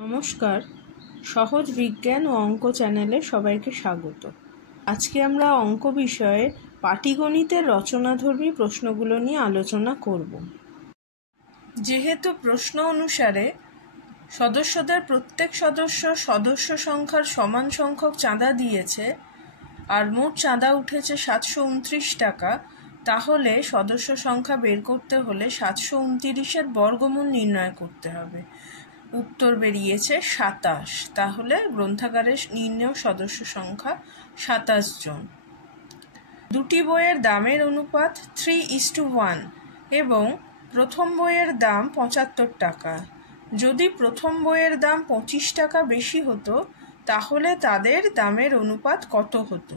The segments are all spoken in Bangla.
নমস্কার, সহজ বিজ্ঞান ও অঙ্ক চ্যানেলে সবাইকে স্বাগত। আজকে আমরা অঙ্ক বিষয়ে পাটিগণিতের রচনাধর্মী প্রশ্নগুলো নিয়ে আলোচনা করব। যেহেতু প্রশ্ন অনুসারে সদস্যদের প্রত্যেক সদস্য সংখ্যার সমান সংখ্যক চাঁদা দিয়েছে আর মোট চাঁদা উঠেছে 729 টাকা, তাহলে সদস্য সংখ্যা বের করতে হলে 729-এর বর্গমূল নির্ণয় করতে হবে। উত্তর বেরিয়েছে 27। তাহলে গ্রন্থাগারের নির্ণেয় সদস্য সংখ্যা 27 জন। দুটি বইয়ের দামের অনুপাত 3:1 এবং প্রথম বইয়ের দাম 75 টাকা। যদি প্রথম বইয়ের দাম 25 টাকা বেশি হতো তাহলে তাদের দামের অনুপাত কত হতো?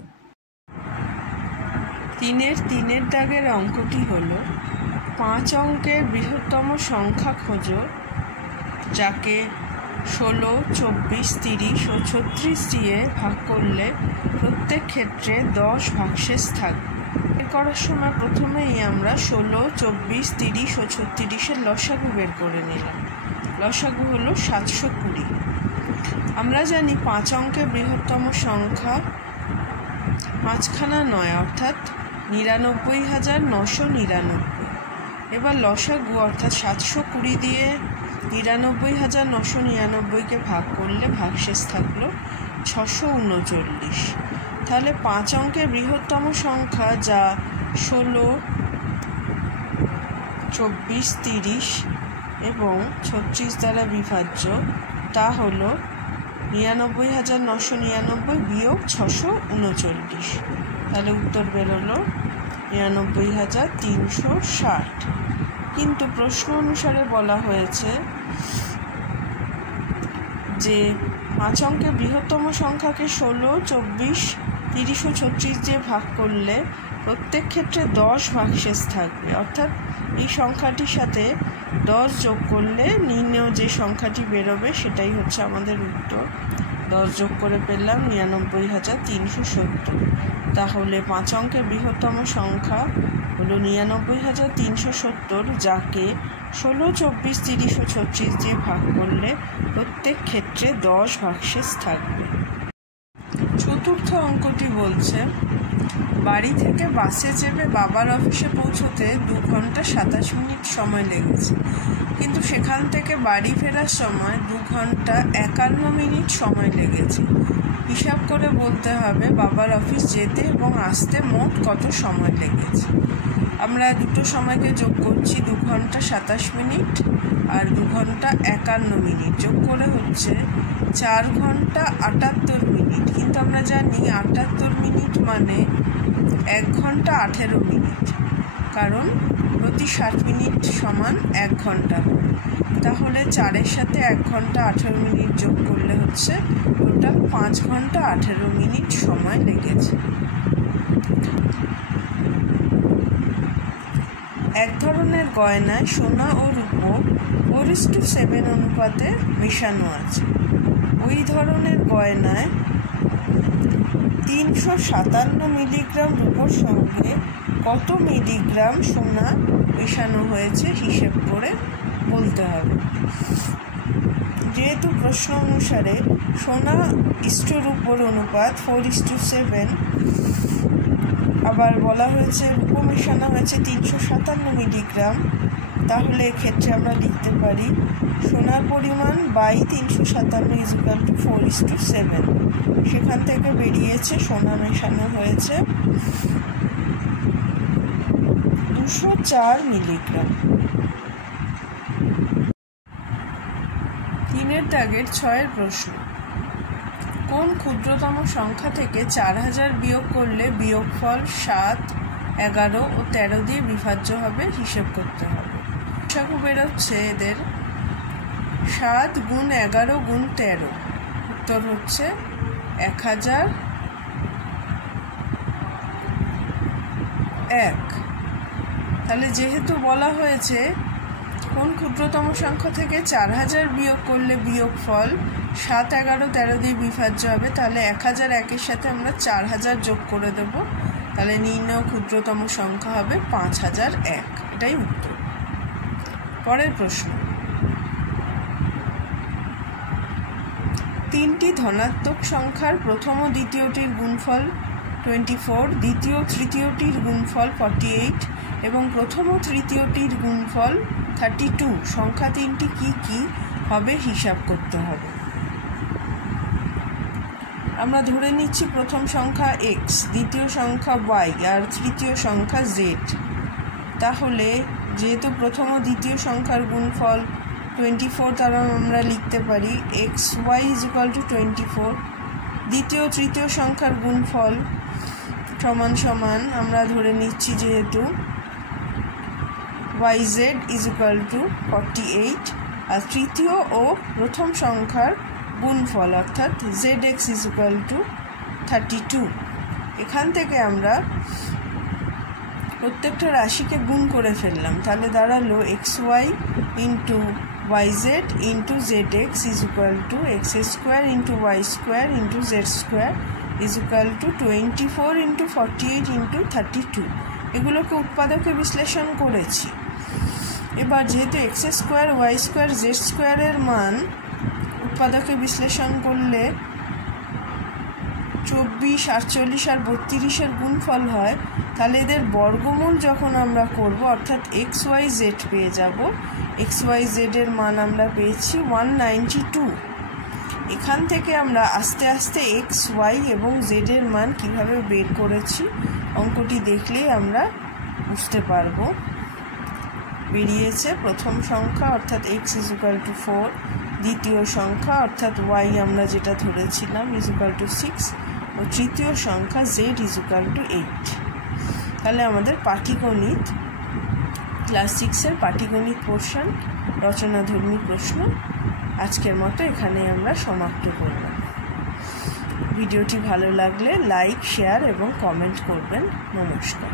3-এর দাগের অঙ্কটি হলো 5 অঙ্কের বৃহত্তম সংখ্যা খোঁজো, যাকে 16, 24, 30 ও 36 দিয়ে ভাগ করলে প্রত্যেক ক্ষেত্রে 10 ভাগশেষ থাকবে। বের করার সময় প্রথমেই আমরা 16, 24, 30 ও 36-এর লসাগু বের করে নিলাম। লসাগু হলো 720। আমরা জানি 5 অঙ্কের বৃহত্তম সংখ্যা 5খানা নয়, অর্থাৎ 99,999। এবার লসাগু অর্থাৎ 720 দিয়ে 99,999-কে ভাগ করলে ভাগশেষ থাকলো 639। তাহলে 5 অঙ্কের বৃহত্তম সংখ্যা, যা 16, 24, 30 এবং 36 দ্বারা বিভাজ্য, তা হলো 99,999 বিয়োগ 639। তাহলে উত্তর বেরোলো 99,360। কিন্তু প্রশ্ন অনুসারে বলা হয়েছে যে 5 অঙ্কের বৃহত্তম সংখ্যাকে 16, 24, 30 ও 36 দিয়ে ভাগ করলে প্রত্যেক ক্ষেত্রে 10 ভাগশেষ থাকবে, অর্থাৎ এই সংখ্যাটির সাথে 10 যোগ করলে নির্ণেয় যে সংখ্যাটি বেরোবে সেটাই হচ্ছে আমাদের উত্তর। 10 যোগ করে পেলাম 99,370। তাহলে 5 অঙ্কের বৃহত্তম সংখ্যা হলো 99,370, যাকে 16, 24, 30 ও 36 দিয়ে ভাগ করলে প্রত্যেক ক্ষেত্রে 10 ভাগশেষ থাকবে। চতুর্থ অঙ্কটি বলছে বাড়ি থেকে বাসে চেপে বাবার অফিসে পৌঁছতে 2 ঘন্টা 27 মিনিট সময় লেগেছে, কিন্তু সেখান থেকে বাড়ি ফেরার সময় 2 ঘন্টা 51 মিনিট সময় লেগেছে। হিসাব করে বলতে হবে বাবার অফিস যেতে এবং আসতে মোট কত সময় লেগেছে। আমরা দুটো সময়কে যোগ করছি, 2 ঘন্টা 27 মিনিট আর 2 ঘন্টা 51 মিনিট, যোগ করে হচ্ছে 4 ঘন্টা 78 মিনিট। কিন্তু আমরা জানি 78 মিনিট মানে 1 ঘন্টা 18 মিনিট, কারণ প্রতি 60 মিনিট সমান 1 ঘন্টা। তাহলে 4-এর সাথে 1 ঘন্টা 18 মিনিট যোগ করলে হচ্ছে টোটাল 5 ঘন্টা 18 মিনিট সময় লেগেছে। এক ধরনের গয়নায় সোনা ও রূপো 4:7 অনুপাতে মেশানো আছে। ওই ধরনের গয়নায় 357 মিলিগ্রাম রূপোর সঙ্গে কত মিলিগ্রাম সোনা মেশানো হয়েছে হিসেব করে বলতে হবে। যেহেতু প্রশ্ন অনুসারে সোনা ইস্টু রূপোর অনুপাত 4:7, আবার বলা হয়েছে রূপো মেশানো হয়েছে 357 মিলিগ্রাম, তাহলে এক্ষেত্রে আমরা লিখতে পারি সোনার পরিমাণ বাই 357 = 4:7। সেখান থেকে বেরিয়েছে সোনা মেশানো হয়েছে 204 মিলিগ্রাম। 3-এর দাগের 6-এর প্রশ্ন, কোন ক্ষুদ্রতম সংখ্যা থেকে 4000 বিয়োগ করলে বিয়োগফল 7, 11 ও 13 দিয়ে বিভাজ্য হবে হিসেব করতে হবে। লসাগু বেরোচ্ছে এদের 7 গুণ 11 গুণ 13, উত্তর হচ্ছে 1001। তাহলে যেহেতু বলা হয়েছে কোন ক্ষুদ্রতম সংখ্যা থেকে 4000 বিয়োগ করলে বিয়োগফল 7, 11, 13 দিয়ে বিভাজ্য হবে, তাহলে 1001-এর সাথে আমরা 4000 যোগ করে দেব। তাহলে নির্ণেয় ক্ষুদ্রতম সংখ্যা হবে 5001। এটাই উত্তর। পরের প্রশ্ন, তিনটি ধনাত্মক সংখ্যার প্রথম ও দ্বিতীয়টির গুণফল 24, দ্বিতীয় তৃতীয়টির গুণফল 48 এবং প্রথম ও তৃতীয়টির গুণফল 32। সংখ্যা তিনটি কি কি হবে হিসাব করতে হবে। আমরা ধরে নিচ্ছি প্রথম সংখ্যা x, দ্বিতীয় সংখ্যা y আর তৃতীয় সংখ্যা z। তাহলে যেহেতু প্রথম ও দ্বিতীয় সংখ্যার গুণফল 24, তারা আমরা লিখতে পারি xy = 24। দ্বিতীয় তৃতীয় সংখ্যার গুণফল সমান সমান আমরা ধরে নিচ্ছি যেহেতু yz = 48, আর তৃতীয় ও প্রথম সংখ্যার গুণফল অর্থাৎ zx = 32। এখান থেকে আমরা প্রত্যেকটা রাশিকে গুণ করে ফেললাম, তাহলে দাঁড়ালো xy into yz into zx = x² into y² into z² = 24 into 48 into 32। এগুলোকে উৎপাদকে বিশ্লেষণ করেছি। এবার যেহেতু x² y² z² এর মান উৎপাদকে বিশ্লেষণ করলে 24, 48 আর 32-এর গুণফল হয়, তাহলে এদের বর্গমূল যখন আমরা করব অর্থাৎ xyz পেয়ে যাব। xyz এর মান আমরা পেয়েছি 192। এখান থেকে আমরা আস্তে আস্তে xy এবং z এর মান কিভাবে বের করেছি অঙ্কটি দেখলেই আমরা বুঝতে পারবো। বেরিয়েছে প্রথম সংখ্যা অর্থাৎ x = 4, দ্বিতীয় সংখ্যা অর্থাৎ y আমরা যেটা ধরেছিলাম = 6 ও তৃতীয় সংখ্যা z = 8। তাহলে আমাদের পাটিগণিত ক্লাস 6-এর পাটিগণিত পোর্শন রচনাধর্মী প্রশ্ন আজকের মতো এখানে আমরা সমাপ্ত করলাম। ভিডিওটি ভালো লাগলে লাইক, শেয়ার এবং কমেন্ট করবেন। নমস্কার।